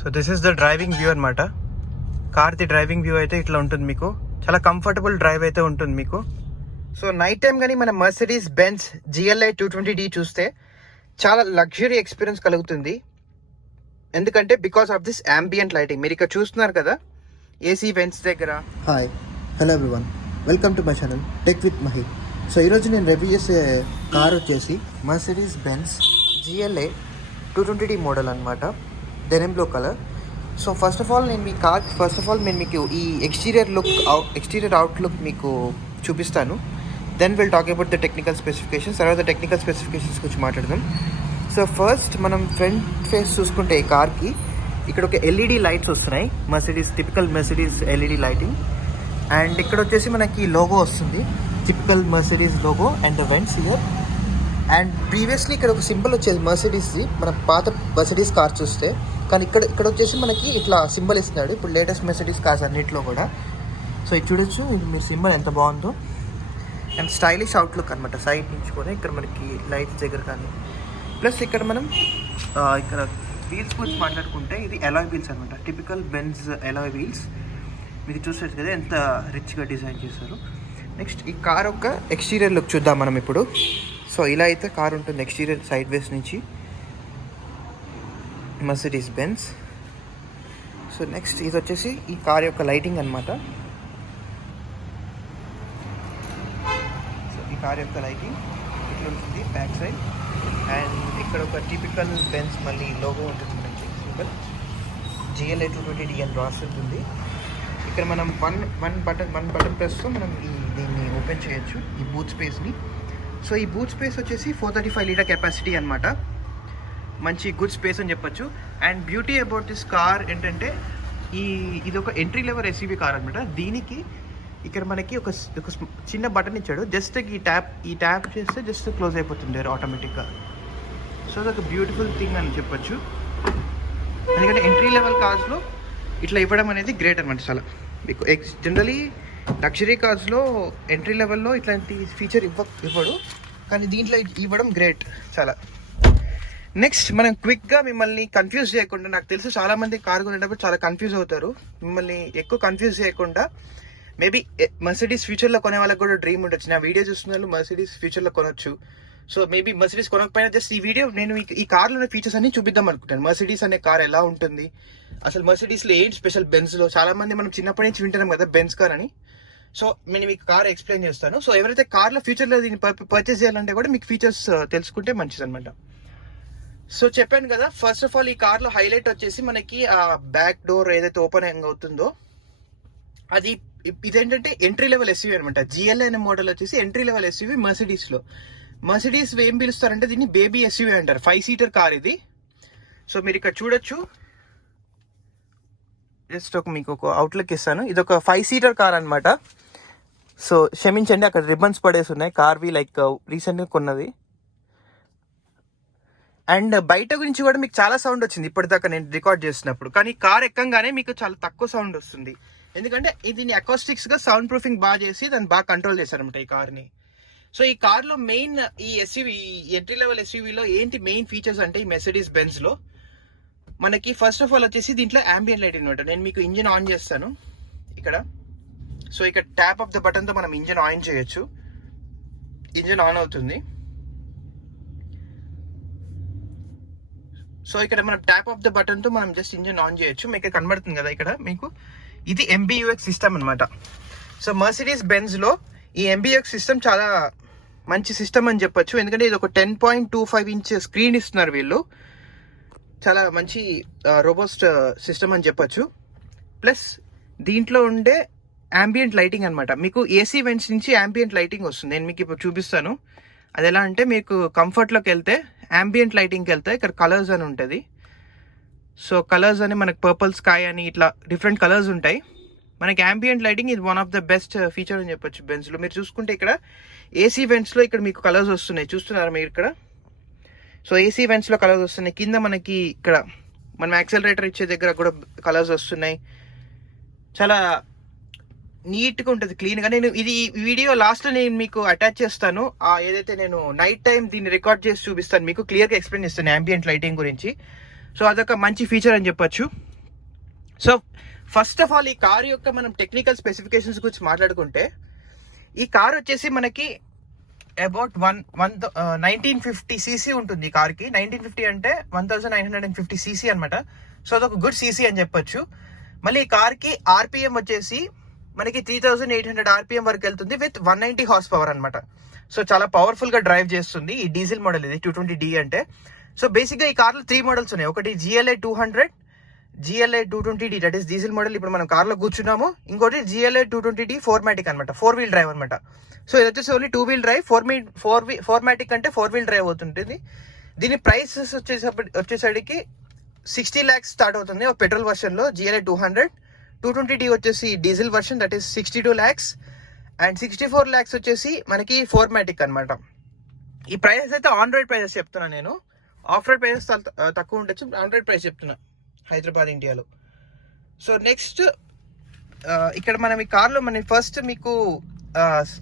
So this is the driving view అనమాట. కార్ది driving view అయితే ఇట్లా ఉంటుంది. మీకు చాలా కంఫర్టబుల్ డ్రైవ్ అయితే ఉంటుంది మీకు. సో నైట్ టైం కానీ మన మర్సిడీస్ బెంజ్ GLA 220D చూస్తే చాలా లగ్జరీ ఎక్స్పీరియన్స్ కలుగుతుంది. ఎందుకంటే because of this ambient lighting. మీరు ఇక్కడ చూస్తున్నారు కదా AC వెంట్స్ దగ్గర. Hi, hello everyone, welcome to my channel tech with Mahi. So ఈరోజు నేను రివ్యూ చేసే కార్ వచ్చేసి Mercedes Benz GLA 220D model అనమాట, denim blue colour. So first of all నేను మీకు ఈ ఎక్స్టీరియర్ అవుట్లుక్ మీకు చూపిస్తాను. Then will talk about the technical specifications. తర్వాత టెక్నికల్ స్పెసిఫికేషన్స్ గురించి మాట్లాడదాం. సో ఫస్ట్ మనం ఫ్రంట్ ఫేస్ చూసుకుంటే ఈ కార్కి ఇక్కడ ఒక LED లైట్స్ వస్తున్నాయి, typical Mercedes LED lighting. And ఇక్కడ వచ్చేసి మనకి లోగో వస్తుంది, typical Mercedes logo and the vents here. And previously ఇక్కడ ఒక సింబల్ వచ్చేది మర్సిడీస్ది, మన పాత మర్సిడీస్ కార్ చూస్తే. కానీ ఇక్కడ వచ్చేసి మనకి ఇట్లా సింబల్ ఇస్తున్నాడు ఇప్పుడు లేటెస్ట్ మర్సిడీస్ కార్స్ అన్నింటిలో కూడా. సో ఇది చూడొచ్చు, ఇది మీ సింబల్ ఎంత బాగుందో. అండ్ స్టైలిష్ అవుట్లుక్ అనమాట సైడ్ నుంచి కూడా. ఇక్కడ మనకి లైట్స్ దగ్గర కానీ ప్లస్ ఇక్కడ మనం ఇక్కడ వీల్స్ గురించి మాట్లాడుకుంటే ఇది అలాయ్ వీల్స్ అనమాట, టిపికల్ బెంజ్ అలాయ్ వీల్స్. మీకు చూసేది కదా ఎంత రిచ్గా డిజైన్ చేశారు. నెక్స్ట్ ఈ కార్ యొక్క ఎక్స్టీరియర్ లుక్ చూద్దాం మనం ఇప్పుడు. సో ఇలా అయితే కార్ ఉంటుంది ఎక్స్టీరియర్ సైడ్ వేస్ నుంచి మర్సిడీస్ బెంజ్. సో నెక్స్ట్ ఇది వచ్చేసి ఈ కార్ యొక్క లైటింగ్ అనమాట. సో ఈ కార్ యొక్క లైటింగ్ ఇట్లా ఉంటుంది బ్యాక్ సైడ్. అండ్ ఇక్కడ ఒక టిపికల్ బెంజ్ మళ్ళీ లోగో ఉంటుంది మనకి, సింబల్ GLA 220D అని రాసి ఉంటుంది. ఇక్కడ మనం వన్ బటన్ ప్రెస్తో మనం దీన్ని ఓపెన్ చేయొచ్చు, ఈ బూట్ స్పేస్ని. సో ఈ బూట్ స్పేస్ వచ్చేసి 435 లీటర్ కెపాసిటీ అనమాట, మంచి గుడ్ స్పేస్ అని చెప్పొచ్చు. And beauty about this car ఏంటంటే ఇది ఒక ఎంట్రీ లెవెల్ SUV కార్ అనమాట. దీనికి ఇక్కడ మనకి ఒక చిన్న బటన్ ఇచ్చాడు, జస్ట్ ఈ ట్యాప్ చేస్తే జస్ట్ క్లోజ్ అయిపోతుంది ఆటోమేటిక్గా. సో అదొక బ్యూటిఫుల్ థింగ్ అని చెప్పొచ్చు. ఎందుకంటే ఎంట్రీ లెవెల్ కార్స్లో ఇట్లా ఇవ్వడం అనేది గ్రేట్ అనమాట. చాలా మీకు జనరలీ లగ్జరీ కార్స్లో ఎంట్రీ లెవెల్లో ఇట్లాంటి ఫీచర్ ఇవ్వడు, కానీ దీంట్లో ఇవ్వడం గ్రేట్ చాలా. నెక్స్ట్ మనం క్విక్గా మిమ్మల్ని కన్ఫ్యూజ్ చేయకుండా, నాకు తెలుసు చాలామంది కార్ కొనేటప్పుడు చాలా కన్ఫ్యూజ్ అవుతారు, మిమ్మల్ని ఎక్కువ కన్ఫ్యూజ్ చేయకుండా మేబీ మర్సిడీస్ ఫ్యూచర్లో కొనే వాళ్ళకి కూడా డ్రీమ్ ఉండొచ్చు. నా వీడియో చూస్తున్న వాళ్ళు మర్సిడీస్ ఫ్యూచర్లో కొనొచ్చు. సో మేబీ మర్సిడీస్ కొనకపోయినా జస్ట్ ఈ వీడియో నేను ఈ కార్లో ఉన్న ఫీచర్స్ అన్ని చూపిద్దాం అనుకుంటాను. మర్సిడీస్ అనే కార్ ఎలా ఉంటుంది, అసలు మర్సిడీస్లో ఏంటి స్పెషల్ బెంజ్లో. చాలామంది మనం చిన్నప్పటి నుంచి వింటున్నాం కదా బెంజ్ కార్ అని. సో నేను మీకు కార్ ఎక్స్ప్లెయిన్ చేస్తాను. సో ఎవరైతే కార్లో ఫ్యూచర్లో దీన్ని పర్చేస్ చేయాలంటే కూడా మీకు ఫీచర్స్ తెలుసుకుంటే మంచిది అనమాట. సో చెప్పాను కదా, ఫస్ట్ ఆఫ్ ఆల్ ఈ కార్లో హైలైట్ వచ్చేసి మనకి ఆ బ్యాక్ డోర్ ఏదైతే ఓపెన్ అవుతుందో అది. ఇదేంటంటే ఎంట్రీ లెవెల్ SUV అనమాట. GLA అనే మోడల్ వచ్చేసి ఎంట్రీ లెవెల్ SUV మర్సిడీస్లో. మర్సిడీస్ ఏం పిలుస్తారంటే దీన్ని బేబీ SUV అంటారు. 5 సీటర్ కార్ ఇది. సో మీరు ఇక్కడ చూడొచ్చు, జస్ట్ మీకు ఒక అవుట్లుక్ ఇస్తాను. ఇది ఒక 5 సీటర్ కార్ అనమాట. సో క్షమించండి, అక్కడ రిబ్బన్స్ పడేసి ఉన్నాయి కార్వి, లైక్ రీసెంట్గా కొన్నది. అండ్ బయట గురించి కూడా మీకు చాలా సౌండ్ వచ్చింది ఇప్పటిదాకా నేను రికార్డ్ చేసినప్పుడు, కానీ కార్ ఎక్కంగానే మీకు చాలా తక్కువ సౌండ్ వస్తుంది. ఎందుకంటే దీన్ని అకాస్టిక్స్గా సౌండ్ ప్రూఫింగ్ బాగా చేసి దాన్ని బాగా కంట్రోల్ చేశారనమాట ఈ కార్ని. సో ఈ కార్లో మెయిన్ ఈ SUV ఎంట్రీ లెవెల్ SUVలో ఏంటి మెయిన్ ఫీచర్స్ అంటే ఈ మెర్సిడీస్ బెంజ్లో మనకి ఫస్ట్ ఆఫ్ ఆల్ వచ్చేసి దీంట్లో ambient లైటింగ్ అనమాట. నేను మీకు ఇంజిన్ ఆన్ చేస్తాను ఇక్కడ. సో ఇక్కడ ట్యాప్ ఆఫ్ ద బటన్తో మనం ఇంజిన్ ఆన్ చేయొచ్చు, ఇంజిన్ ఆన్ అవుతుంది. సో ఇక్కడ మనం ట్యాప్ ఆఫ్ ద బటన్తో మనం జస్ట్ ఇంజిన్ ఆన్ చేయొచ్చు. మీకు కనబడుతుంది కదా ఇక్కడ మీకు, ఇది MBUX సిస్టమ్ అనమాట. సో మర్సిడీస్ బెంజ్లో ఈ MBUX సిస్టమ్ చాలా మంచి సిస్టమ్ అని చెప్పొచ్చు. ఎందుకంటే ఇది ఒక 10.25 ఇంచ్ స్క్రీన్ ఇస్తున్నారు వీళ్ళు, చాలా మంచి రోబోస్ట్ సిస్టమ్ అని చెప్పొచ్చు. ప్లస్ దీంట్లో ఉండే ambient లైటింగ్ అనమాట, మీకు AC వెంట్స్ నుంచి ambient లైటింగ్ వస్తుంది. నేను మీకు ఇప్పుడు చూపిస్తాను అది ఎలా అంటే, మీకు కంఫర్ట్లోకి వెళ్తే ambient లైటింగ్కి వెళ్తే ఇక్కడ కలర్స్ అని ఉంటుంది. సో కలర్స్ అని మనకు పర్పుల్ స్కై అని ఇట్లా డిఫరెంట్ కలర్స్ ఉంటాయి. మనకి ambient లైటింగ్ ఇది one of the best feature అని చెప్పొచ్చు బెంజ్లో. మీరు చూసుకుంటే ఇక్కడ AC వెంట్స్లో ఇక్కడ మీకు కలర్స్ వస్తున్నాయి, చూస్తున్నారా మీరు ఇక్కడ. సో AC వెంట్స్లో కలర్స్ వస్తున్నాయి. కింద మనకి ఇక్కడ మనం యాక్సెలరేటర్ ఇచ్చే దగ్గర కూడా కలర్స్ వస్తున్నాయి. చాలా నీట్గా ఉంటుంది, క్లీన్గా. నేను ఇది వీడియో లాస్ట్లో నేను మీకు అటాచ్ చేస్తాను, ఏదైతే నేను నైట్ టైం దీన్ని రికార్డ్ చేసి చూపిస్తాను, మీకు క్లియర్గా ఎక్స్ప్లెయిన్ చేస్తాను ambient లైటింగ్ గురించి. సో అదొక మంచి ఫీచర్ అని చెప్పొచ్చు. సో ఫస్ట్ ఆఫ్ ఆల్ ఈ కార్ యొక్క మనం టెక్నికల్ స్పెసిఫికేషన్స్ గురించి మాట్లాడుకుంటే, ఈ కార్ వచ్చేసి మనకి అబౌట్ 1950 సీసీ ఉంటుంది ఈ కార్కి. 1950 అంటే 1950 సీసీ అనమాట. సో అదొక గుడ్ సీసీ అని చెప్పొచ్చు. మళ్ళీ ఈ కార్కి ఆర్పిఎం వచ్చేసి మనకి 3800 ఆర్పిఎం వరకు వెళ్తుంది విత్ 190 హార్స్ పవర్ అనమాట. సో చాలా పవర్ఫుల్ గా డ్రైవ్ చేస్తుంది ఈ డీజిల్ మోడల్ ఇది 220D అంటే. సో బేసిక్ గా ఈ కార్లో 3 మోడల్స్ ఉన్నాయి. ఒకటి GLA 200, GLA 220D that is diesel model, ఇప్పుడు మనం కార్లో కూర్చున్నాము. ఇంకోటి GLA 220D ఫోర్మాటిక్ అనమాట, 4 వీల్ డ్రైవ్ అనమాట. సో ఇది వచ్చేసి ఓన్లీ 2 వీల్ డ్రైవ్. ఫోర్మాటిక్ అంటే 4 వీల్ డ్రైవ్ అవుతుంటుంది. దీని ప్రైసెస్ వచ్చేసరికి 60 lakhs స్టార్ట్ అవుతుంది ఒక పెట్రోల్ వర్షన్ లో. GLA 200, 220D వచ్చేసి diesel version that is 62 lakhs, and 64 lakhs వచ్చేసి మనకి ఫోర్మాటిక్ అనమాట. ఈ ప్రైసెస్ అయితే ఆన్ రోడ్ ప్రైసెస్ చెప్తున్నా నేను, ఆఫ్ రోడ్ ప్రైసెస్ తక్కువ ఉండొచ్చు. ఆన్ రోడ్ ప్రైస్ చెప్తున్నా హైదరాబాద్ ఇండియాలో. సో నెక్స్ట్ ఇక్కడ మనం ఈ కార్లో మనం ఫస్ట్ మీకు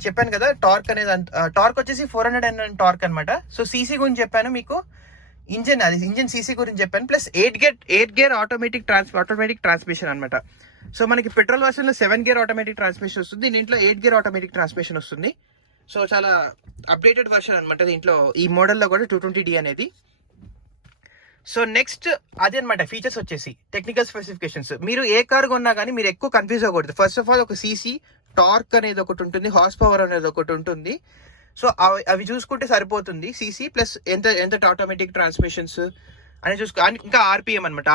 చెప్పాను కదా టార్క్ అనేది. టార్క్ వచ్చేసి 400 Nm టార్క్ అనమాట. సో సీసీ గురించి చెప్పాను మీకు, ఇంజన్ సీసీ గురించి చెప్పాను. ప్లస్ 8 గేర్ ఆటోమేటిక్ ట్రాన్స్మిషన్ అనమాట. సో మనకి పెట్రోల్ వర్షన్ లో 7 గేర్ ఆటోమేటిక్ ట్రాన్స్మిషన్ వస్తుంది, దీంట్లో 8 గేర్ ఆటోమేటిక్ ట్రాన్స్మిషన్ వస్తుంది. సో చాలా అప్డేటెడ్ వర్షన్ అనమాట దీంట్లో, ఈ మోడల్లో కూడా 220D అనేది. సో నెక్స్ట్ అదే అనమాట ఫీచర్స్ వచ్చేసి టెక్నికల్ స్పెసిఫికేషన్స్. మీరు ఏ కార్ కొన్నా కానీ మీరు ఎక్కువ కన్ఫ్యూజ్ అవ్వకూడదు. ఫస్ట్ ఆఫ్ ఆల్ ఒక సీసీ, టార్క్ అనేది ఒకటి ఉంటుంది, హార్స్ పవర్ అనేది ఒకటి ఉంటుంది. సో అవి చూసుకుంటే సరిపోతుంది. సీసీ ప్లస్ ఎంత ఆటోమేటిక్ ట్రాన్స్మిషన్స్ అని ఇంకా ఆర్పిఎం అనమాట.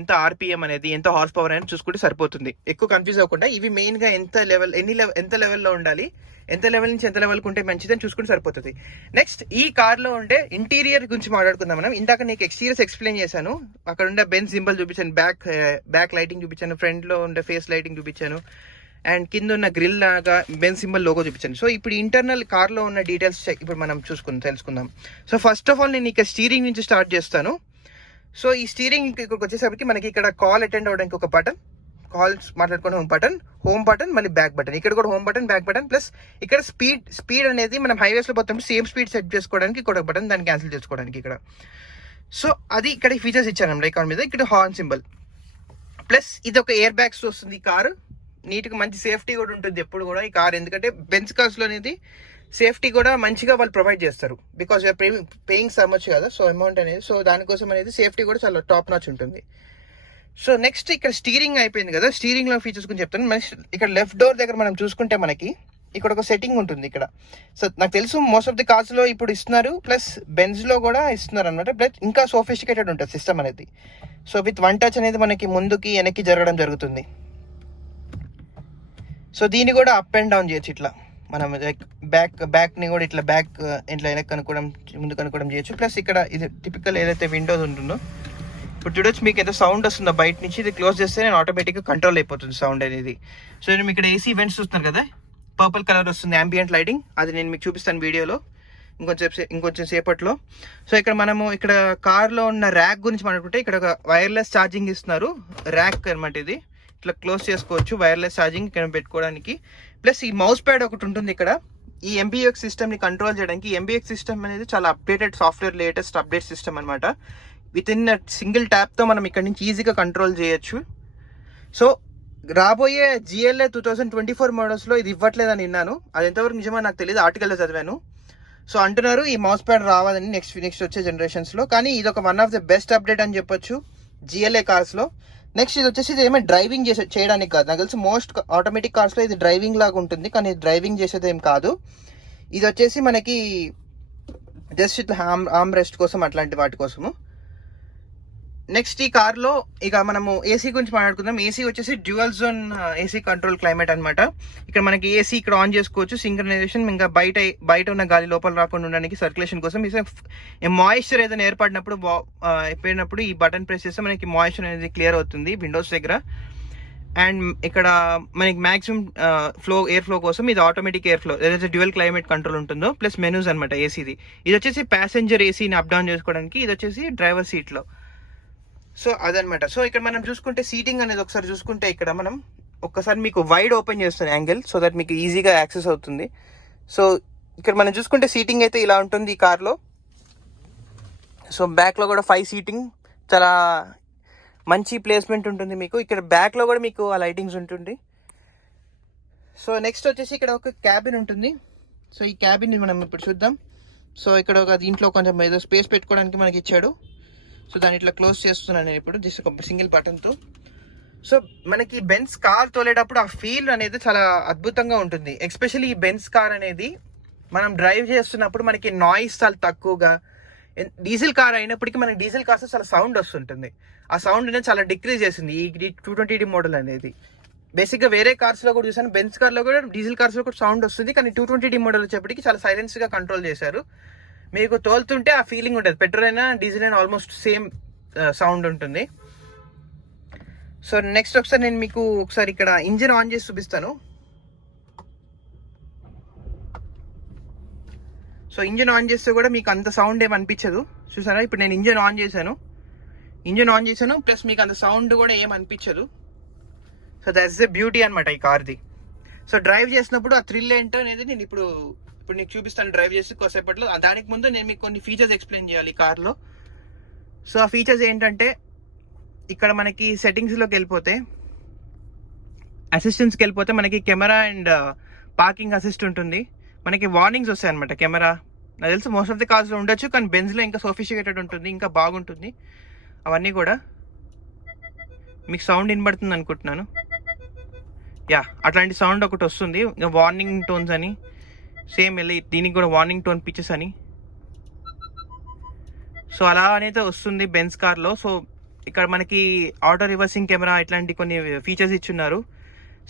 ఎంత ఆర్పిఎం అనేది, ఎంత హార్స్ పవర్ అనేది చూసుకుంటే సరిపోతుంది. ఎక్కువ కన్ఫ్యూజ్ అవ్వకుండా ఇవి మెయిన్ గా ఎంత లెవెల్లో ఉండాలి, ఎంత లెవెల్ నుంచి ఎంత లెవెల్కి ఉంటే మంచిదని చూసుకుంటే సరిపోతుంది. నెక్స్ట్ ఈ కార్ లో ఉండే ఇంటీరియర్ గురించి మాట్లాడుకుందాం మనం. ఇందాక నీకు ఎక్స్టీరియర్స్ ఎక్స్ప్లెయిన్ చేశాను, అక్కడ ఉండే బెంజ్ సింబల్ చూపించాను, బ్యాక్ లైటింగ్ చూపించాను, ఫ్రంట్ లో ఉండే ఫేస్ లైటింగ్ చూపించాను, అండ్ కింద ఉన్న గ్రిల్ లాగా బెంజ్ సింబల్ లోగో చూపించాను. సో ఇప్పుడు ఇంటర్నల్ కార్ లో ఉన్న డీటెయిల్స్ ఇప్పుడు మనం తెలుసుకుందాం. సో ఫస్ట్ ఆఫ్ ఆల్ నేను ఇక్కడ స్టీరింగ్ నుంచి స్టార్ట్ చేస్తాను. సో ఈ స్టీరింగ్ ఇక్కడికి వచ్చేసరికి మనకి ఇక్కడ కాల్ అటెండ్ అవ్వడానికి ఒక బటన్, కాల్స్ మాట్లాడుకునే హోమ్ బటన్, మళ్ళీ బ్యాక్ బటన్. ఇక్కడ కూడా home button, back button, plus ఇక్కడ స్పీడ్ అనేది మనం హైవేస్ లో పోతాం సేమ్ స్పీడ్ సెట్ చేసుకోవడానికి ఇక్కడ ఒక బటన్, దాన్ని క్యాన్సిల్ చేసుకోవడానికి ఇక్కడ. సో అది ఇక్కడ ఫీచర్స్ ఇచ్చాను లైక్ ఆన్ మీద. ఇక్కడ హార్న్ సింబల్, ప్లస్ ఇది ఒక ఎయిర్ బ్యాగ్స్ వస్తుంది. ఈ కారు నీట్ గా మంచి సేఫ్టీ కూడా ఉంటుంది ఎప్పుడు కూడా ఈ కార్, ఎందుకంటే బెంజ్ కార్స్ లో అనేది సేఫ్టీ కూడా మంచిగా వాళ్ళు ప్రొవైడ్ చేస్తారు. Because you're paying so much కదా, సో అమౌంట్ అనేది, సో దానికోసం అనేది సేఫ్టీ కూడా చాలా టాప్ నాచ్ ఉంటుంది. సో నెక్స్ట్ ఇక్కడ స్టీరింగ్ అయిపోయింది కదా, స్టీరింగ్ లో ఫీచర్స్ గురించి చెప్తాను. ఇక్కడ లెఫ్ట్ డోర్ దగ్గర మనం చూసుకుంటే మనకి ఇక్కడ ఒక సెట్టింగ్ ఉంటుంది ఇక్కడ. సో నాకు తెలుసు మోస్ట్ ఆఫ్ ది కార్స్ లో ఇప్పుడు ఇస్తున్నారు, ప్లస్ బెంజ్ లో కూడా ఇస్తున్నారు అనమాట. ప్లస్ ఇంకా సోఫిస్టికేటెడ్ ఉంటుంది సిస్టమ్ అనేది. సో విత్ వన్ టచ్ అనేది మనకి ముందుకి వెనక్కి జరగడం జరుగుతుంది. సో దీన్ని కూడా అప్ అండ్ డౌన్ చేయొచ్చు ఇట్లా. మనం బ్యాక్ ని కూడా ఇట్లా ఇట్లా వెనక్కి అనుకోవడం, ముందుకు అనుకోవడం చేయొచ్చు. ప్లస్ ఇక్కడ ఇది టిపికల్ ఏదైతే విండోస్ ఉంటుందో ఇప్పుడు చూడొచ్చు, మీకు ఎంత సౌండ్ వస్తుందో బయట నుంచి. ఇది క్లోజ్ చేస్తే నేను ఆటోమేటిక్గా కంట్రోల్ అయిపోతుంది సౌండ్ అనేది. సో నేను ఇక్కడ ఏసీ ఈవెంట్స్ చూస్తున్నారు కదా, పర్పుల్ కలర్ వస్తుంది యాంబియంట్ లైటింగ్, అది నేను మీకు చూపిస్తాను వీడియోలో ఇంకొంచెం సేపట్లో. సో ఇక్కడ మనము ఇక్కడ కార్లో ఉన్న ర్యాక్ గురించి మాట్లాడుకుంటే ఇక్కడ ఒక వైర్లెస్ ఛార్జింగ్ ఇస్తున్నారు. ర్యాక్ అనమాట ఇది, ఇట్లా క్లోజ్ చేసుకోవచ్చు వైర్లెస్ ఛార్జింగ్ ఇక్కడ పెట్టుకోవడానికి. ప్లస్ ఈ మౌస్ ప్యాడ్ ఒకటి ఉంటుంది ఇక్కడ. ఈ MBUX సిస్టమ్ని కంట్రోల్ చేయడానికి, MBUX సిస్టమ్ అనేది చాలా updated software, latest update system అనమాట. విత్ ఇన్ సింగిల్ ట్యాప్తో మనం ఇక్కడ నుంచి ఈజీగా కంట్రోల్ చేయొచ్చు. సో రాబోయే GLA 2024 మోడల్స్లో ఇది ఇవ్వట్లేదని విన్నాను, అది ఎంతవరకు నిజమో నాకు తెలియదు, ఆర్టికల్లో చదివాను. సో అంటున్నారు ఈ మౌస్ ప్యాడ్ రావాలని నెక్స్ట్ వచ్చే జనరేషన్స్లో. కానీ ఇది ఒక one of the best update అని చెప్పొచ్చు GLA కార్స్లో. నెక్స్ట్ ఇది వచ్చేసి ఇది ఏమైనా డ్రైవింగ్ చేయడానికి కాదు, నాకు తెలిసి మోస్ట్ ఆటోమేటిక్ కార్స్లో ఇది డ్రైవింగ్ లాగా ఉంటుంది, కానీ డ్రైవింగ్ చేసేది ఏం కాదు. ఇది వచ్చేసి మనకి జస్ట్ ఇట్లా ఆర్మ్ రెస్ట్ కోసం అట్లాంటి వాటి కోసము. నెక్స్ట్ ఈ కార్లో ఇక మనము ఏసీ గురించి మాట్లాడుకుందాం. ఏసీ వచ్చేసి dual zone AC control climate అనమాట. ఇక్కడ మనకి ఏసీ ఇక్కడ ఆన్ చేసుకోవచ్చు, సింక్రనైజేషన్, ఇంకా బయట ఉన్న గాలి లోపల రాకుండా ఉండడానికి సర్క్యులేషన్ కోసం. మాయిశ్చర్ ఏదైనా ఏర్పడినప్పుడు ఈ బటన్ ప్రెస్ చేస్తే మనకి మాయిశ్చర్ అనేది క్లియర్ అవుతుంది విండోస్ దగ్గర. అండ్ ఇక్కడ మనకి మాక్సిమం ఎయిర్ ఫ్లో కోసం ఇది ఆటోమేటిక్ ఎయిర్ ఫ్లో, ఏదైతే డ్యూయల్ క్లైమేట్ కంట్రోల్ ఉంటుందో, ప్లస్ మెనూస్ అనమాట ఏసీది. ఇది వచ్చేసి ప్యాసింజర్ ఏసీని అప్ డౌన్ చేసుకోవడానికి, ఇది వచ్చేసి డ్రైవర్ సీట్లో. సో అదనమాట. సో ఇక్కడ మనం చూసుకుంటే సీటింగ్ అనేది ఒకసారి చూసుకుంటే ఇక్కడ మనం ఒక్కసారి మీకు వైడ్ ఓపెన్ చేస్తాను యాంగిల్, సో దట్ మీకు ఈజీగా యాక్సెస్ అవుతుంది. సో ఇక్కడ మనం చూసుకుంటే సీటింగ్ అయితే ఇలా ఉంటుంది ఈ కార్లో. సో బ్యాక్లో కూడా 5 సీటింగ్ చాలా మంచి ప్లేస్మెంట్ ఉంటుంది మీకు. ఇక్కడ బ్యాక్లో కూడా మీకు ఆ లైటింగ్స్ ఉంటుంది. సో నెక్స్ట్ వచ్చేసి ఇక్కడ ఒక క్యాబిన్ ఉంటుంది. సో ఈ క్యాబిన్ మనం ఇప్పుడు చూద్దాం. సో ఇక్కడ ఒక దీంట్లో కొంచెం ఏదో స్పేస్ పెట్టుకోవడానికి మనకి ఇచ్చాడు. సో దాన్ని ఇట్లా క్లోజ్ చేస్తున్నాను నేను ఇప్పుడు జస్ట్ ఒక సింగిల్ బటన్తో. సో మనకి బెంజ్ కార్ తోలేటప్పుడు ఆ ఫీల్ అనేది చాలా అద్భుతంగా ఉంటుంది. ఎస్పెషల్లీ ఈ బెంజ్ కార్ అనేది మనం డ్రైవ్ చేస్తున్నప్పుడు మనకి నాయిస్ చాలా తక్కువగా, డీజిల్ కార్ అయినప్పటికీ మనకి డీజిల్ కార్స్ చాలా సౌండ్ వస్తుంటుంది. ఆ సౌండ్ అనేది చాలా డిక్రీజ్ చేసింది ఈ 220D మోడల్ అనేది. బేసిక్గా వేరే కార్స్లో కూడా చూసాను, బెంజ్ కార్లో కూడా డీజిల్ కార్స్లో కూడా సౌండ్ వస్తుంది, కానీ 220D మోడల్ వచ్చేప్పటికి చాలా సైలెన్స్గా కంట్రోల్ చేశారు. మీకు తోలుతుంటే ఆ ఫీలింగ్ ఉంటుంది. పెట్రోల్ అయినా డీజిల్ అయినా ఆల్మోస్ట్ సేమ్ సౌండ్ ఉంటుంది. సో నెక్స్ట్ ఒకసారి నేను మీకు ఒకసారి ఇక్కడ ఇంజిన్ ఆన్ చేసి చూపిస్తాను. సో ఇంజిన్ ఆన్ చేస్తే కూడా మీకు అంత సౌండ్ ఏమి అనిపించదు. చూసారా, ఇప్పుడు నేను ఇంజిన్ ఆన్ చేశాను ప్లస్ మీకు అంత సౌండ్ కూడా ఏం అనిపించదు. సో దట్స్ ద బ్యూటీ అనమాట ఈ కార్ది. సో డ్రైవ్ చేసినప్పుడు ఆ థ్రిల్ ఏంటో అనేది నేను ఇప్పుడు నీకు చూపిస్తాను డ్రైవ్ చేసి కొద్దిసేపట్లో. దానికి ముందు నేను మీకు కొన్ని ఫీచర్స్ ఎక్స్ప్లెయిన్ చేయాలి ఈ కార్లో. సో ఆ ఫీచర్స్ ఏంటంటే, ఇక్కడ మనకి సెట్టింగ్స్లోకి వెళ్ళిపోతే, అసిస్టెంట్స్కి వెళ్ళిపోతే మనకి కెమెరా అండ్ పార్కింగ్ అసిస్ట్ ఉంటుంది. మనకి వార్నింగ్స్ వస్తాయి అనమాట. కెమెరా నాకు తెలుసు మోస్ట్ ఆఫ్ ది కార్స్లో ఉండొచ్చు, కానీ బెంజ్లో ఇంకా సోఫిస్టికేటెడ్ ఉంటుంది, ఇంకా బాగుంటుంది. అవన్నీ కూడా మీకు సౌండ్ వినబడుతుంది అనుకుంటున్నాను. యా, అట్లాంటి సౌండ్ ఒకటి వస్తుంది. ఇంకా వార్నింగ్ టోన్స్ అని సేమ్ వెళ్ళి దీనికి కూడా వార్నింగ్ టోన్ పిచెస్ అని. సో అలా అనేది వస్తుంది బెంజ్ కార్లో. సో ఇక్కడ మనకి ఆటో రివర్సింగ్ కెమెరా ఇట్లాంటి కొన్ని ఫీచర్స్ ఇచ్చున్నారు.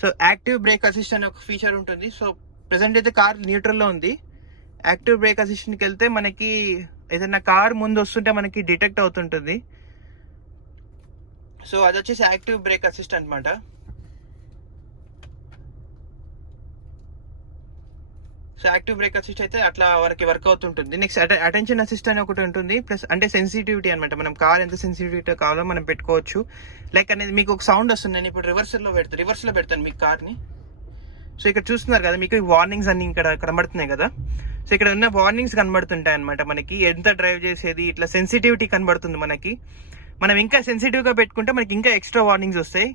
సో యాక్టివ్ బ్రేక్ అసిస్ట్ అనే ఒక ఫీచర్ ఉంటుంది. సో ప్రెసెంట్ అయితే కార్ న్యూట్రల్లో ఉంది. యాక్టివ్ బ్రేక్ అసిస్ట్కి వెళ్తే మనకి ఏదైనా కార్ ముందు వస్తుంటే మనకి డిటెక్ట్ అవుతుంటుంది. సో అది వచ్చేసి యాక్టివ్ బ్రేక్ అసిస్ట్ అనమాట. సో యాక్టివ్ బ్రేక్ అసిస్ట్ అయితే అట్లా వరకు వర్క్ అవుతుంటుంది. నెక్స్ట్ అటెన్షన్ అసిస్ట్ అని ఒకటి ఉంటుంది. ప్లస్ అంటే సెన్సిటివిటీ అనమాట. మనం కార్ ఎంత సెన్సిటివిటీ కావాలో మనం పెట్టుకోవచ్చు. లైక్ అనేది మీకు ఒక సౌండ్ వస్తుంది. నేను ఇప్పుడు రివర్స్లో పెడతాను మీకు కార్ని. సో ఇక్కడ చూస్తున్నారు కదా, మీకు వార్నింగ్స్ అన్ని ఇక్కడ కనబడుతున్నాయి కదా. సో ఇక్కడ ఉన్న వార్నింగ్స్ కనబడుతుంటాయి అనమాట. మనకి ఎంత డ్రైవ్ చేసేది ఇట్లా సెన్సిటివిటీ కనబడుతుంది మనకి. మనం ఇంకా సెన్సిటివ్గా పెట్టుకుంటే మనకి ఇంకా ఎక్స్ట్రా వార్నింగ్స్ వస్తాయి.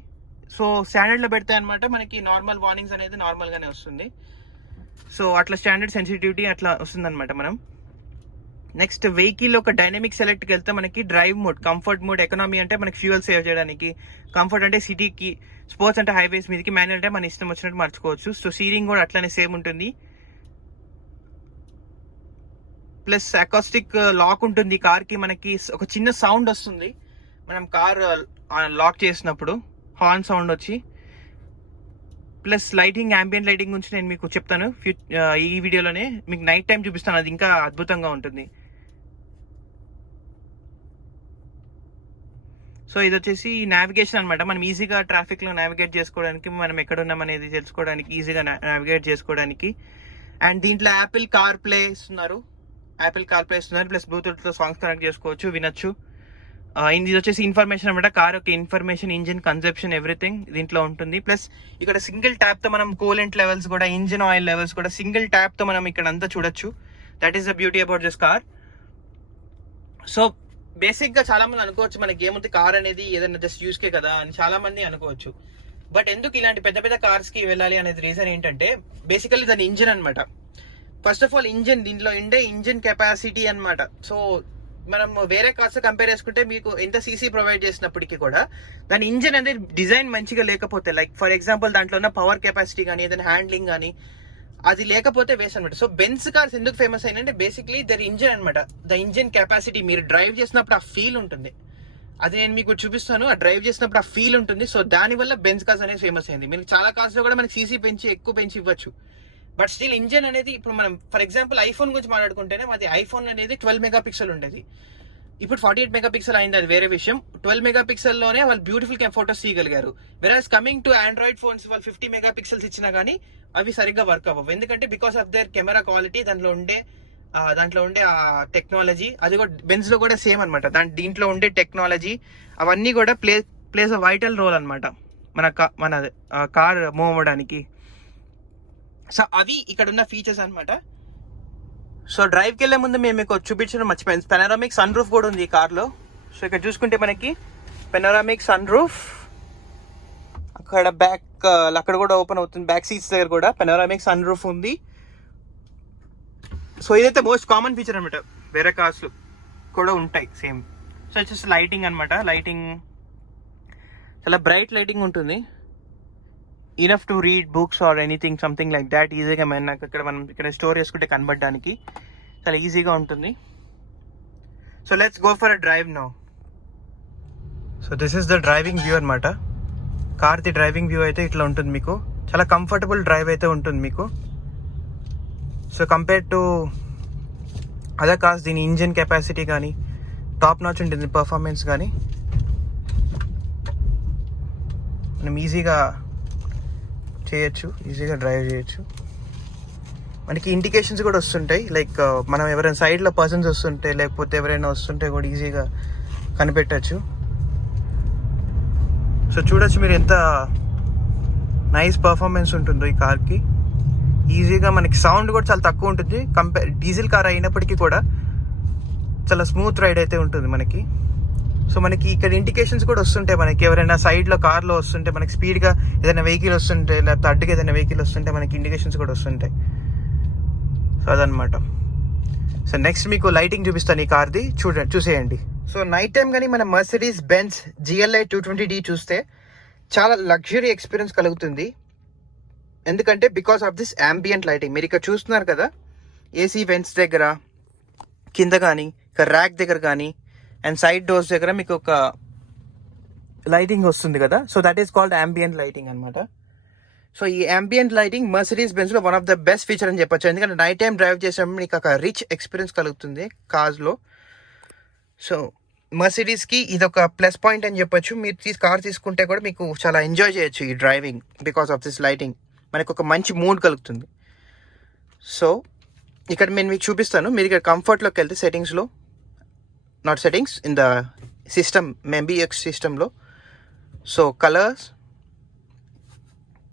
సో స్టాండర్డ్లో పెడతాయి అనమాట. మనకి నార్మల్ వార్నింగ్స్ అనేది నార్మల్గానే వస్తుంది. సో అట్లా స్టాండర్డ్ సెన్సిటివిటీ అట్లా వస్తుందన్నమాట. మనం నెక్స్ట్ వెహికల్ ఒక డైనమిక్ సెలెక్ట్కి వెళ్తే మనకి drive mode, comfort mode, economy అంటే మనకి ఫ్యూయల్ సేవ్ చేయడానికి, కంఫర్ట్ అంటే సిటీకి, స్పోర్ట్స్ అంటే హైవేస్ మీదకి, మాన్యువల్ అంటే మన ఇష్టం వచ్చినట్టు మార్చుకోవచ్చు. సో స్టీరింగ్ కూడా అట్లానే సేమ్ ఉంటుంది. ప్లస్ అకాస్టిక్ లాక్ ఉంటుంది కార్కి. మనకి ఒక చిన్న సౌండ్ వస్తుంది మనం కార్ లాక్ చేసినప్పుడు, హార్న్ సౌండ్ వచ్చి. ప్లస్ లైటింగ్, ambient లైటింగ్ గురించి నేను మీకు చెప్తాను ఈ వీడియోలోనే. మీకు నైట్ టైం చూపిస్తాను, అది ఇంకా అద్భుతంగా ఉంటుంది. సో ఇది వచ్చేసి నావిగేషన్ అనమాట. మనం ఈజీగా ట్రాఫిక్లో నావిగేట్ చేసుకోవడానికి, మనం ఎక్కడున్నాం అనేది తెలుసుకోవడానికి, ఈజీగా నావిగేట్ చేసుకోవడానికి. అండ్ దీంట్లో యాపిల్ కార్ ప్లే ఇస్తున్నారు. ప్లస్ బ్లూటూత్తో సాంగ్స్ కనెక్ట్ చేసుకోవచ్చు, వినొచ్చు. ఇది వచ్చేసి ఇన్ఫర్మేషన్ అనమాట. కార్ యొక్క ఇన్ఫర్మేషన్, ఇంజిన్ కన్సెప్షన్, ఎవ్రీథింగ్ దీంట్లో ఉంటుంది. ప్లస్ ఇక్కడ సింగిల్ ట్యాప్ తో మనం కూలెంట్ లెవెల్స్ కూడా, ఇంజిన్ ఆయిల్ లెవెల్స్ కూడా సింగిల్ ట్యాప్ తో మనం ఇక్కడ అంతా చూడొచ్చు. That is the beauty about this car. So basic గా చాలా మంది అనుకోవచ్చు మనకి ఏముంది కార్ అనేది ఏదైనా జస్ట్ యూస్ కే కదా అని చాలా మంది అనుకోవచ్చు. బట్ ఎందుకు ఇలాంటి పెద్ద పెద్ద కార్స్ కి వెళ్ళాలి అనేది రీజన్ ఏంటంటే, బేసికల్లీ దాని ఇంజిన్ అనమాట. ఫస్ట్ ఆఫ్ ఆల్ ఇంజిన్, దీంట్లో ఉండే ఇంజిన్ కెపాసిటీ అనమాట. సో మనం వేరే కార్స్ కంపేర్ చేసుకుంటే మీకు ఎంత సీసీ ప్రొవైడ్ చేసినప్పటికీ కూడా దాని ఇంజిన్ అనేది డిజైన్ మంచిగా లేకపోతే, లైక్ ఫర్ ఎగ్జాంపుల్ దాంట్లో ఉన్న పవర్ కెపాసిటీ కానీ, ఏదైనా హ్యాండ్లింగ్ కానీ అది లేకపోతే వేస్ట్ అనమాట. సో బెంజ్ కార్స్ ఎందుకు ఫేమస్ అయినంటే బేసిక్లీ దర్ ఇంజిన్ అనమాట. ద ఇంజిన్ కెపాసిటీ, మీరు డ్రైవ్ చేసినప్పుడు ఆ ఫీల్ ఉంటుంది. అది నేను మీకు చూపిస్తాను. ఆ డ్రైవ్ చేసినప్పుడు ఆ ఫీల్ ఉంటుంది. సో దానివల్ల బెంజ్ కార్స్ అనేది ఫేమస్ అయింది. మీరు చాలా కార్స్ లో కూడా మనకి సీసీ ఎక్కువ పెంచి ఇవ్వచ్చు. బట్ స్టిల్ ఇంజిన్ అనేది, ఇప్పుడు మనం ఫర్ ఎగ్జాంపుల్ ఐఫోన్ గురించి మాట్లాడుకుంటేనే, అది ఐఫోన్ అనేది 12 మెగాపిక్సెల్ ఉండేది. ఇప్పుడు 48 మెగాపిక్సెల్ అయింది, అది వేరే విషయం. 12 మెగాపిక్సెల్లోనే వాళ్ళు బ్యూటిఫుల్ ఫోటోస్ తీయగలిగారు. వెరాజ్ కమింగ్ టు ఆండ్రాయిడ్ ఫోన్స్ వాళ్ళు 50 మెగాపిక్సెల్స్ ఇచ్చినా కానీ అవి సరిగ్గా వర్క్ అవ్వవు. ఎందుకంటే because of their camera quality, దాంట్లో ఉండే ఆ టెక్నాలజీ. అది కూడా బెంజ్ లో కూడా సేమ్ అనమాట. దీంట్లో ఉండే టెక్నాలజీ అవన్నీ కూడా ప్లేస్ అ వైటల్ రోల్ అనమాట మన కార్ మూవ్ అవ్వడానికి. సో అవి ఇక్కడ ఉన్న ఫీచర్స్ అనమాట. సో డ్రైవ్కి వెళ్ళే ముందు మేము మీకు చూపించడం మర్చిపోయింది, పెనారామిక్ సన్ రూఫ్ కూడా ఉంది ఈ కార్లో. సో ఇక్కడ చూసుకుంటే మనకి పెనోరామిక్ సన్ రూఫ్, అక్కడ బ్యాక్ అక్కడ కూడా ఓపెన్ అవుతుంది, బ్యాక్ సీట్స్ దగ్గర కూడా పెనోరామిక్ సన్ రూఫ్ ఉంది. సో ఇదైతే మోస్ట్ కామన్ ఫీచర్ అనమాట, వేరే కార్స్ కూడా ఉంటాయి సేమ్. సో వచ్చేసి లైటింగ్ అనమాట, లైటింగ్ చాలా బ్రైట్ లైటింగ్ ఉంటుంది, enough to read books or anything something like that. ఈజీగా మనం ఇక్కడ స్టోర్ చేసుకుంటే కనబడడానికి చాలా ఈజీగా ఉంటుంది. So let's go for a drive now. So this is the driving view అనమాట. కార్ది డ్రైవింగ్ వ్యూ అయితే ఇట్లా ఉంటుంది మీకు, చాలా కంఫర్టబుల్ డ్రైవ్ అయితే ఉంటుంది మీకు. So compare to other cars దీని ఇంజిన్ కెపాసిటీ కానీ టాప్ నాచ్ ఉంటుంది, పర్ఫార్మెన్స్ కానీ మనం ఈజీగా చేయొచ్చు, ఈజీగా డ్రైవ్ చేయొచ్చు. మనకి ఇండికేషన్స్ కూడా వస్తుంటాయి, లైక్ మనం ఎవరైనా సైడ్లో పర్సన్స్ వస్తుంటే లేకపోతే ఎవరైనా వస్తుంటే కూడా ఈజీగా కనిపెట్టచ్చు. సో చూడొచ్చు మీరు ఎంత నైస్ పర్ఫార్మెన్స్ ఉంటుందో ఈ కార్కి. ఈజీగా మనకి సౌండ్ కూడా చాలా తక్కువ ఉంటుంది, డీజిల్ కార్ అయినప్పటికీ కూడా చాలా స్మూత్ రైడ్ అయితే ఉంటుంది మనకి. సో మనకి ఇక్కడ ఇండికేషన్స్ కూడా వస్తుంటాయి, మనకి ఎవరైనా సైడ్లో కార్లో వస్తుంటే మనకి స్పీడ్గా ఏదైనా వెహికల్ వస్తుంటే లేకపోతే అడ్డుగా ఏదైనా వెహికల్ వస్తుంటే మనకి ఇండికేషన్స్ కూడా వస్తుంటాయి. సో అదనమాట. సో నెక్స్ట్ మీకు లైటింగ్ చూపిస్తాను ఈ కార్ది, చూసేయండి. సో నైట్ టైం కానీ మన మర్సిడీస్ బెంజ్ GLI 220D చూస్తే చాలా లగ్జరీ ఎక్స్పీరియన్స్ కలుగుతుంది. ఎందుకంటే because of this ambient lighting. మీరు ఇక్కడ చూస్తున్నారు కదా, ఏసీ వెంట్స్ దగ్గర కింద కానీ ఇక్కడ ర్యాక్ దగ్గర కానీ అండ్ సైడ్ డోర్స్ దగ్గర మీకు ఒక లైటింగ్ వస్తుంది కదా. So that is called ambient lighting అనమాట. సో ఈ ambient లైటింగ్ మర్సిడీస్ బెంజ్లో one of the best feature అని చెప్పొచ్చు. ఎందుకంటే నైట్ టైం డ్రైవ్ చేసేటప్పుడు మీకు ఒక రిచ్ ఎక్స్పీరియన్స్ కలుగుతుంది కార్స్లో. సో మర్సిడీస్కి ఇది ఒక ప్లస్ పాయింట్ అని చెప్పొచ్చు. మీరు కార్ తీసుకుంటే కూడా మీకు చాలా ఎంజాయ్ చేయొచ్చు ఈ driving because of this lighting. మనకు ఒక మంచి మూడ్ కలుగుతుంది. సో ఇక్కడ నేను మీకు చూపిస్తాను. మీరు ఇక్కడ కంఫర్ట్లోకి వెళ్తే సెట్టింగ్స్లో, not settings, in the system, MBUX సిస్టంలో. సో కలర్స్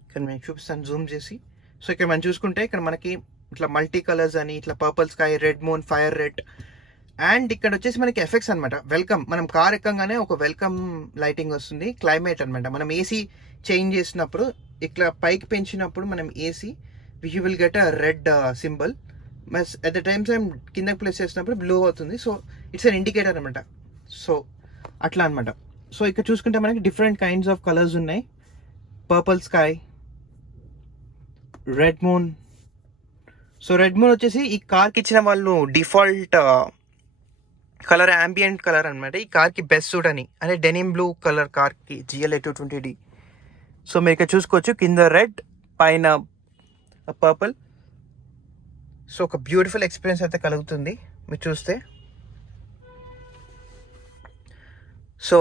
ఇక్కడ మీకు చూపిస్తాను జూమ్ చేసి. సో ఇక్కడ మనం చూసుకుంటే ఇక్కడ మనకి ఇట్లా మల్టీ కలర్స్ అని, ఇట్లా purple sky, red moon, fire red, and ఇక్కడ వచ్చేసి మనకి ఎఫెక్ట్స్ అనమాట. వెల్కమ్, మనం కార్ ఎక్కగానే ఒక వెల్కమ్ లైటింగ్ వస్తుంది. క్లైమేట్ అనమాట, మనం ఏసీ చేంజ్ చేసినప్పుడు ఇట్లా పైకి పెంచినప్పుడు మనం AC you will get a red symbol. At the time కిందకి ప్లేస్ చేసినప్పుడు బ్లూ అవుతుంది. సో ఇట్స్ అన్ ఇండికేటర్ అనమాట. సో అట్లా అనమాట. సో ఇక్కడ చూసుకుంటే మనకి డిఫరెంట్ కైండ్స్ ఆఫ్ కలర్స్ ఉన్నాయి. Purple sky, red moon. So red moon వచ్చేసి ఈ కార్కి ఇచ్చిన వాళ్ళు డిఫాల్ట్ కలర్, ambient కలర్ అనమాట. ఈ కార్కి బెస్ట్ సూట్ అని, అదే డెనిమ్ బ్లూ కలర్ కార్కి GLI 220D. సో మీరు ఇక్కడ చూసుకోవచ్చు, కింద రెడ్, పైన పర్పుల్. సో ఒక బ్యూటిఫుల్ ఎక్స్పీరియన్స్ అయితే కలుగుతుంది మీరు చూస్తే. సో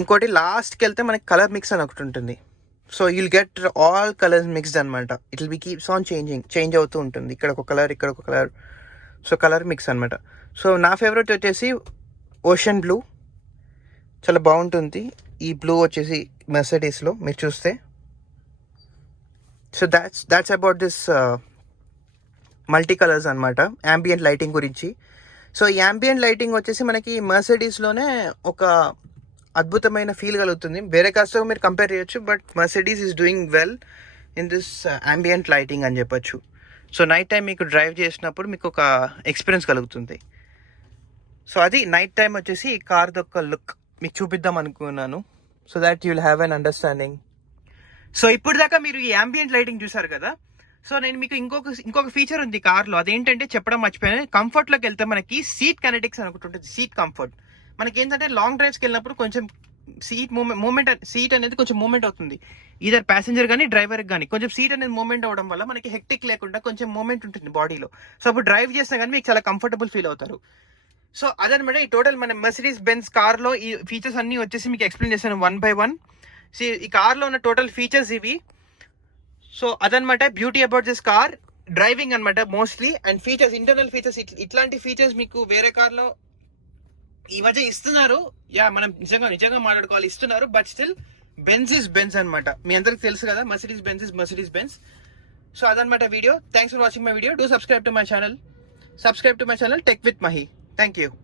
ఇంకోటి లాస్ట్కి వెళ్తే మనకి కలర్ మిక్స్ అని ఒకటి ఉంటుంది. So you'll get all colours mixed అనమాట. It will be keeps on change అవుతూ ఉంటుంది. ఇక్కడ ఒక కలర్, ఇక్కడ ఒక కలర్. సో కలర్ మిక్స్ అనమాట. సో నా ఫేవరెట్ వచ్చేసి ఓషన్ బ్లూ, చాలా బాగుంటుంది ఈ బ్లూ వచ్చేసి మెర్సిడీస్లో మీరు చూస్తే. So that's about this multi colours అనమాట, ambient లైటింగ్ గురించి. సో ఈ ambient లైటింగ్ వచ్చేసి మనకి మెర్సిడీస్లోనే ఒక అద్భుతమైన ఫీల్ కలుగుతుంది. వేరే కార్స్తో మీరు కంపేర్ చేయొచ్చు, but Mercedes is doing well in this ambient lighting అని చెప్పొచ్చు. సో నైట్ టైం మీకు డ్రైవ్ చేసినప్పుడు మీకు ఒక ఎక్స్పీరియన్స్ కలుగుతుంది. సో అది నైట్ టైం వచ్చేసి ఈ కార్ది ఒక లుక్ మీకు చూపిద్దాం అనుకున్నాను, so that you will have an understanding. So ఇప్పుడు దాకా మీరు ఈ ambient లైటింగ్ చూసారు కదా. సో నేను మీకు ఇంకొక ఫీచర్ ఉంది కార్లో, అదేంటంటే చెప్పడం మర్చిపోయాను. కంఫర్ట్లోకి వెళ్తే మనకి సీట్ కనెటిక్స్ అని ఒకటి ఉంటుంది. సీట్ కంఫర్ట్ మనకి ఏంటంటే లాంగ్ డ్రైవ్స్కి వెళ్ళినప్పుడు కొంచెం సీట్ అనేది కొంచెం మూమెంట్ అవుతుంది, ఈధర్ ప్యాసింజర్ కానీ డ్రైవర్కి కానీ. కొంచెం సీట్ అనేది మూమెంట్ అవ్వడం వల్ల మనకి హెక్టిక్ లేకుండా కొంచెం మూమెంట్ ఉంటుంది బాడీలో. సో అప్పుడు డ్రైవ్ చేసినా కానీ మీకు చాలా కంఫర్టబుల్ ఫీల్ అవుతారు. సో అదనమాట ఈ టోటల్ మన మెర్సిడీస్ బెంజ్ కార్లో ఈ ఫీచర్స్ అన్నీ వచ్చేసి మీకు ఎక్స్ప్లెయిన్ చేశాను 1 by 1. సో ఈ కార్లో ఉన్న టోటల్ ఫీచర్స్ ఇవి. సో అదనమాట beauty about this car, driving అనమాట mostly. And features, internal features, ఇట్లాంటి ఫీచర్స్ మీకు వేరే కార్లో ఈ మధ్య ఇస్తున్నారు. మనం నిజంగా మాట్లాడుకోవాలి, ఇస్తున్నారు. But still Benz is Benz అనమాట. మీ అందరికి తెలుసు కదా, Mercedes Benz is Mercedes Benz. So అదనమాట video. Thanks for watching my video. Do subscribe to my channel. Tech with Mahi. Thank you.